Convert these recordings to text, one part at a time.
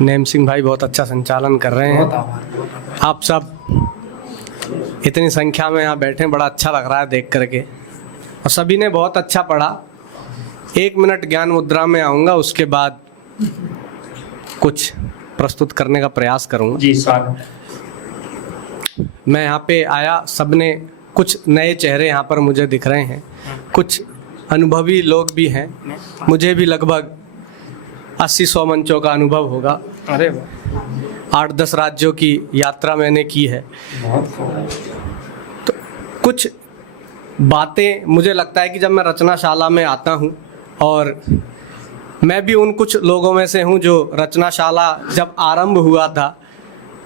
Name Singh भाई बहुत अच्छा संचालन कर रहे हैं। आप सब इतनी संख्या में यहाँ बैठे, बड़ा अच्छा लग रहा है देख करके, और सभी ने बहुत अच्छा पढ़ा। 1 मिनट ज्ञान मुद्रा में आऊँगा, उसके बाद कुछ प्रस्तुत करने का प्रयास करूँगा। जी स्वागत। मैं यहाँ पे आया, सबने कुछ नए चेहरे यहाँ पर मुझे दिख रहे हैं, कुछ अनुभवी लोग भी हैं। मुझे भी लगभग 80-100 मंचों का अनुभव होगा। अरे 8-10 राज्यों की यात्रा मैंने की है। तो कुछ बातें मुझे लगता है कि जब मैं रचनाशाला में आता हूँ, और मैं भी उन कुछ लोगों में से हूँ जो रचनाशाला जब आरंभ हुआ था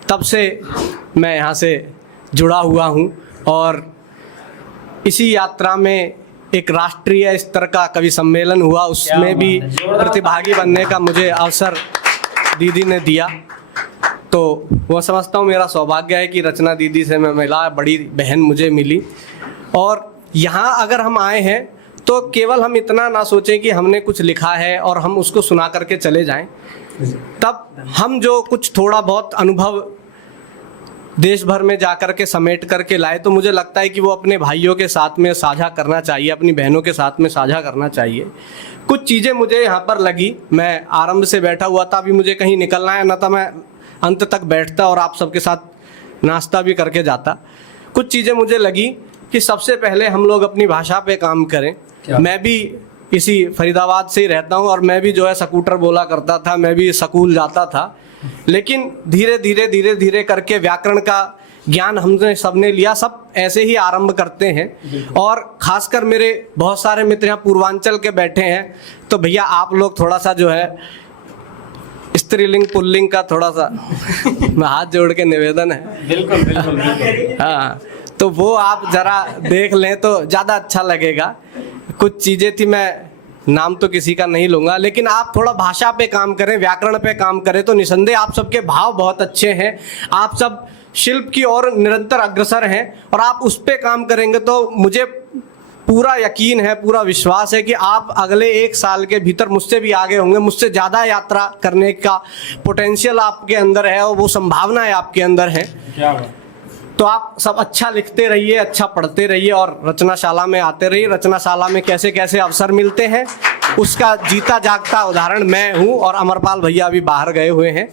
तब से मैं यहाँ से जुड़ा हुआ हूँ, और इसी यात्रा में एक राष्ट्रीय स्तर का कवि सम्मेलन हुआ, उसमें भी प्रतिभागी बनने का मुझे अवसर दीदी ने दिया। तो वो समझता हूँ मेरा सौभाग्य है कि रचना दीदी से मैं मिला, बड़ी बहन मुझे मिली। और यहाँ अगर हम आए हैं तो केवल हम इतना ना सोचें कि हमने कुछ लिखा है और हम उसको सुना करके चले जाएं। तब हम जो कुछ थोड़ा बहुत अनुभव देश भर में जा कर के समेट करके लाए, तो मुझे लगता है कि वो अपने भाइयों के साथ में साझा करना चाहिए, अपनी बहनों के साथ में साझा करना चाहिए। कुछ चीज़ें मुझे यहाँ पर लगी, मैं आरंभ से बैठा हुआ था, अभी मुझे कहीं निकलना है, न तो मैं अंत तक बैठता और आप सबके साथ नाश्ता भी करके जाता। कुछ चीज़ें मुझे लगी कि सबसे पहले हम लोग अपनी भाषा पे काम करें। मैं भी इसी फरीदाबाद से ही रहता हूँ, और मैं भी जो है स्कूटर बोला करता था, मैं भी स्कूल जाता था, लेकिन धीरे धीरे करके व्याकरण का ज्ञान हमने सबने लिया। सब ऐसे ही आरंभ करते हैं, और खासकर मेरे बहुत सारे मित्र यहाँ पूर्वांचल के बैठे हैं, तो भैया आप लोग थोड़ा सा जो है स्त्रीलिंग पुल्लिंग का थोड़ा सा मैं हाथ जोड़ के निवेदन है। बिल्कुल बिल्कुल बिल्कुल। हाँ, तो वो आप जरा देख लें तो ज़्यादा अच्छा लगेगा। कुछ चीज़ें थी, मैं नाम तो किसी का नहीं लूँगा, लेकिन आप थोड़ा भाषा पे काम करें, व्याकरण पे काम करें, तो निसंदेह आप सबके भाव बहुत अच्छे हैं। आप सब शिल्प की ओर निरंतर अग्रसर हैं, और आप उस पे काम करेंगे तो मुझे पूरा यकीन है, पूरा विश्वास है कि आप अगले 1 साल के भीतर मुझसे भी आगे होंगे। मुझसे ज़्यादा यात्रा करने का पोटेंशियल आपके अंदर है, और वो संभावनाएं आपके अंदर हैं। क्या बात। तो आप सब अच्छा लिखते रहिए, अच्छा पढ़ते रहिए, और रचनाशाला में आते रहिए। रचनाशाला में कैसे कैसे अवसर मिलते हैं उसका जीता जागता उदाहरण मैं हूँ, और अमरपाल भैया अभी बाहर गए हुए हैं।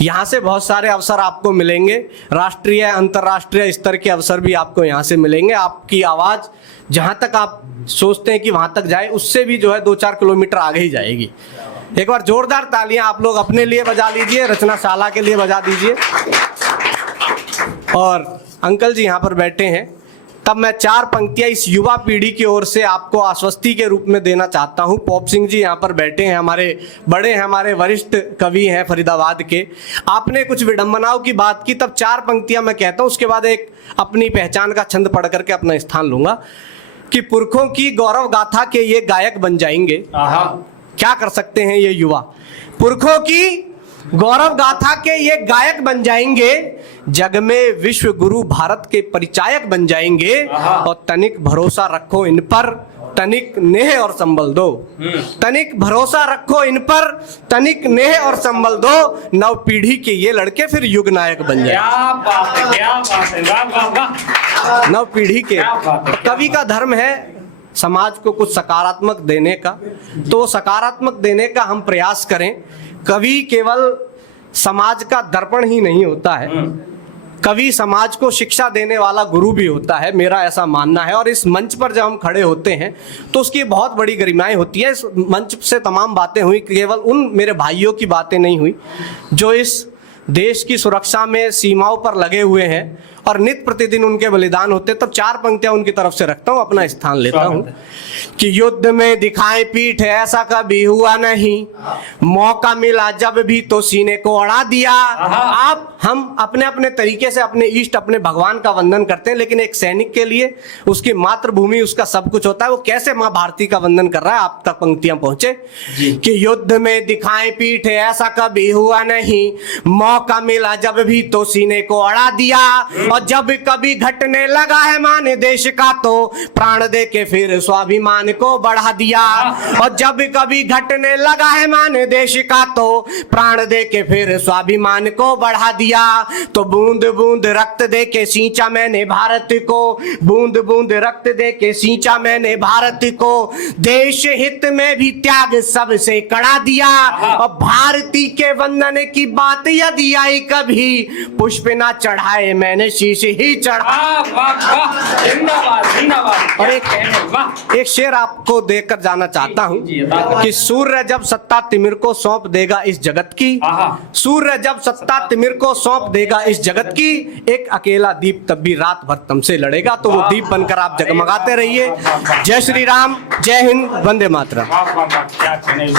यहाँ से बहुत सारे अवसर आपको मिलेंगे, राष्ट्रीय अंतर्राष्ट्रीय स्तर के अवसर भी आपको यहाँ से मिलेंगे। आपकी आवाज़ जहाँ तक आप सोचते हैं कि वहाँ तक जाए, उससे भी जो है 2-4 किलोमीटर आगे ही जाएगी। एक बार जोरदार तालियां आप लोग अपने लिए बजा लीजिए, रचनाशाला के लिए बजा दीजिए। और अंकल जी यहाँ पर बैठे हैं, तब मैं 4 पंक्तियाँ इस युवा पीढ़ी की ओर से आपको आश्वस्ति के रूप में देना चाहता हूँ। पॉप सिंह जी यहाँ पर बैठे हैं, हमारे बड़े हैं, हमारे वरिष्ठ कवि हैं फरीदाबाद के। आपने कुछ विडंबनाओं की बात की, तब 4 पंक्तियाँ मैं कहता हूँ, उसके बाद एक अपनी पहचान का छंद पढ़ करके अपना स्थान लूँगा। कि पुरखों की गौरव गाथा के ये गायक बन जाएंगे। क्या कर सकते हैं ये युवा? पुरखों की गौरव गाथा के ये गायक बन जाएंगे, जग में विश्व गुरु भारत के परिचायक बन जाएंगे। और तनिक भरोसा रखो इन पर, तनिक नेह और संबल दो। तनिक भरोसा रखो इन पर, तनिक नेह और संबल दो। नव पीढ़ी के ये लड़के फिर युग नायक बन जाएंगे। क्या बात है, क्या बात है, वाह वाह वाह। नव पीढ़ी के कवि का धर्म है समाज को कुछ सकारात्मक देने का, तो वो सकारात्मक देने का हम प्रयास करें। कवि केवल समाज का दर्पण ही नहीं होता है, कवि समाज को शिक्षा देने वाला गुरु भी होता है, मेरा ऐसा मानना है। और इस मंच पर जब हम खड़े होते हैं तो उसकी बहुत बड़ी गरिमाएं होती है। इस मंच से तमाम बातें हुई, केवल उन मेरे भाइयों की बातें नहीं हुई जो इस देश की सुरक्षा में सीमाओं पर लगे हुए हैं और नित्य प्रतिदिन उनके बलिदान होते। तब 4 पंक्तियां उनकी तरफ से रखता हूं, अपना स्थान लेता हूं। कि युद्ध में दिखाए पीठ ऐसा कभी हुआ नहीं, मौका मिला जब भी तो सीने को अड़ा दिया। हम अपने अपने तरीके से अपने इष्ट, अपने भगवान का वंदन करते हैं, लेकिन एक सैनिक के लिए उसकी मातृभूमि, उसका सब कुछ होता है। वो कैसे माँ भारती का वंदन कर रहा है, आप तक पंक्तियां पहुंचे। कि युद्ध में दिखाए पीठ ऐसा कभी हुआ नहीं, मौका मिला जब भी तो सीने को अड़ा दिया। और जब कभी घटने लगा है मान देश का तो प्राण दे के फिर स्वाभिमान को बढ़ा दिया। और जब कभी घटने लगा है मान देश का तो प्राण दे के फिर स्वाभिमान को बढ़ा दिया। तो बूंद बूंद रक्त दे के सींचा मैंने भारत को, बूंद बूंद रक्त दे के सींचा मैंने भारत को। देश हित में भी त्याग सबसे कड़ा दिया। और भारती के वंदन की बात यदि आई कभी, पुष्प ना चढ़ाए मैंने शीश ही चढ़ा। वाह वाह, जिंदाबाद जिंदाबाद। और वाह, एक शेर आपको देकर जाना चाहता हूं जी, जी, कि सूर्य जब सत्ता तिमिर को सौंप देगा इस जगत की, आहा। सूर्य जब सत्ता तिमिर को सौंप देगा इस जगत की, एक अकेला दीप तब भी रात भर तुमसे लड़ेगा। तो वो दीप बनकर आप जगमगाते रहिए। जय श्री राम, जय हिंद, वंदे मातरम। वाह वाह वाह, क्या कहने।